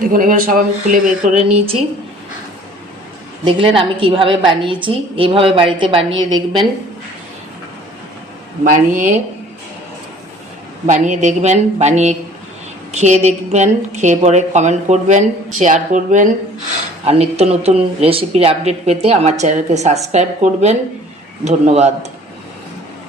দেখুন এবার সব আমি খুলে বের করে নিয়েছি। দেখলেন আমি কিভাবে বানিয়েছি। এইভাবে বাড়িতে বানিয়ে দেখবেন, বানিয়ে দেখবেন, বানিয়ে খেয়ে দেখবেন, খেয়ে পরে কমেন্ট করবেন, শেয়ার করবেন। আর নিত্য নতুন রেসিপির আপডেট পেতে আমার চ্যানেলকে সাবস্ক্রাইব করবেন। ধন্যবাদ।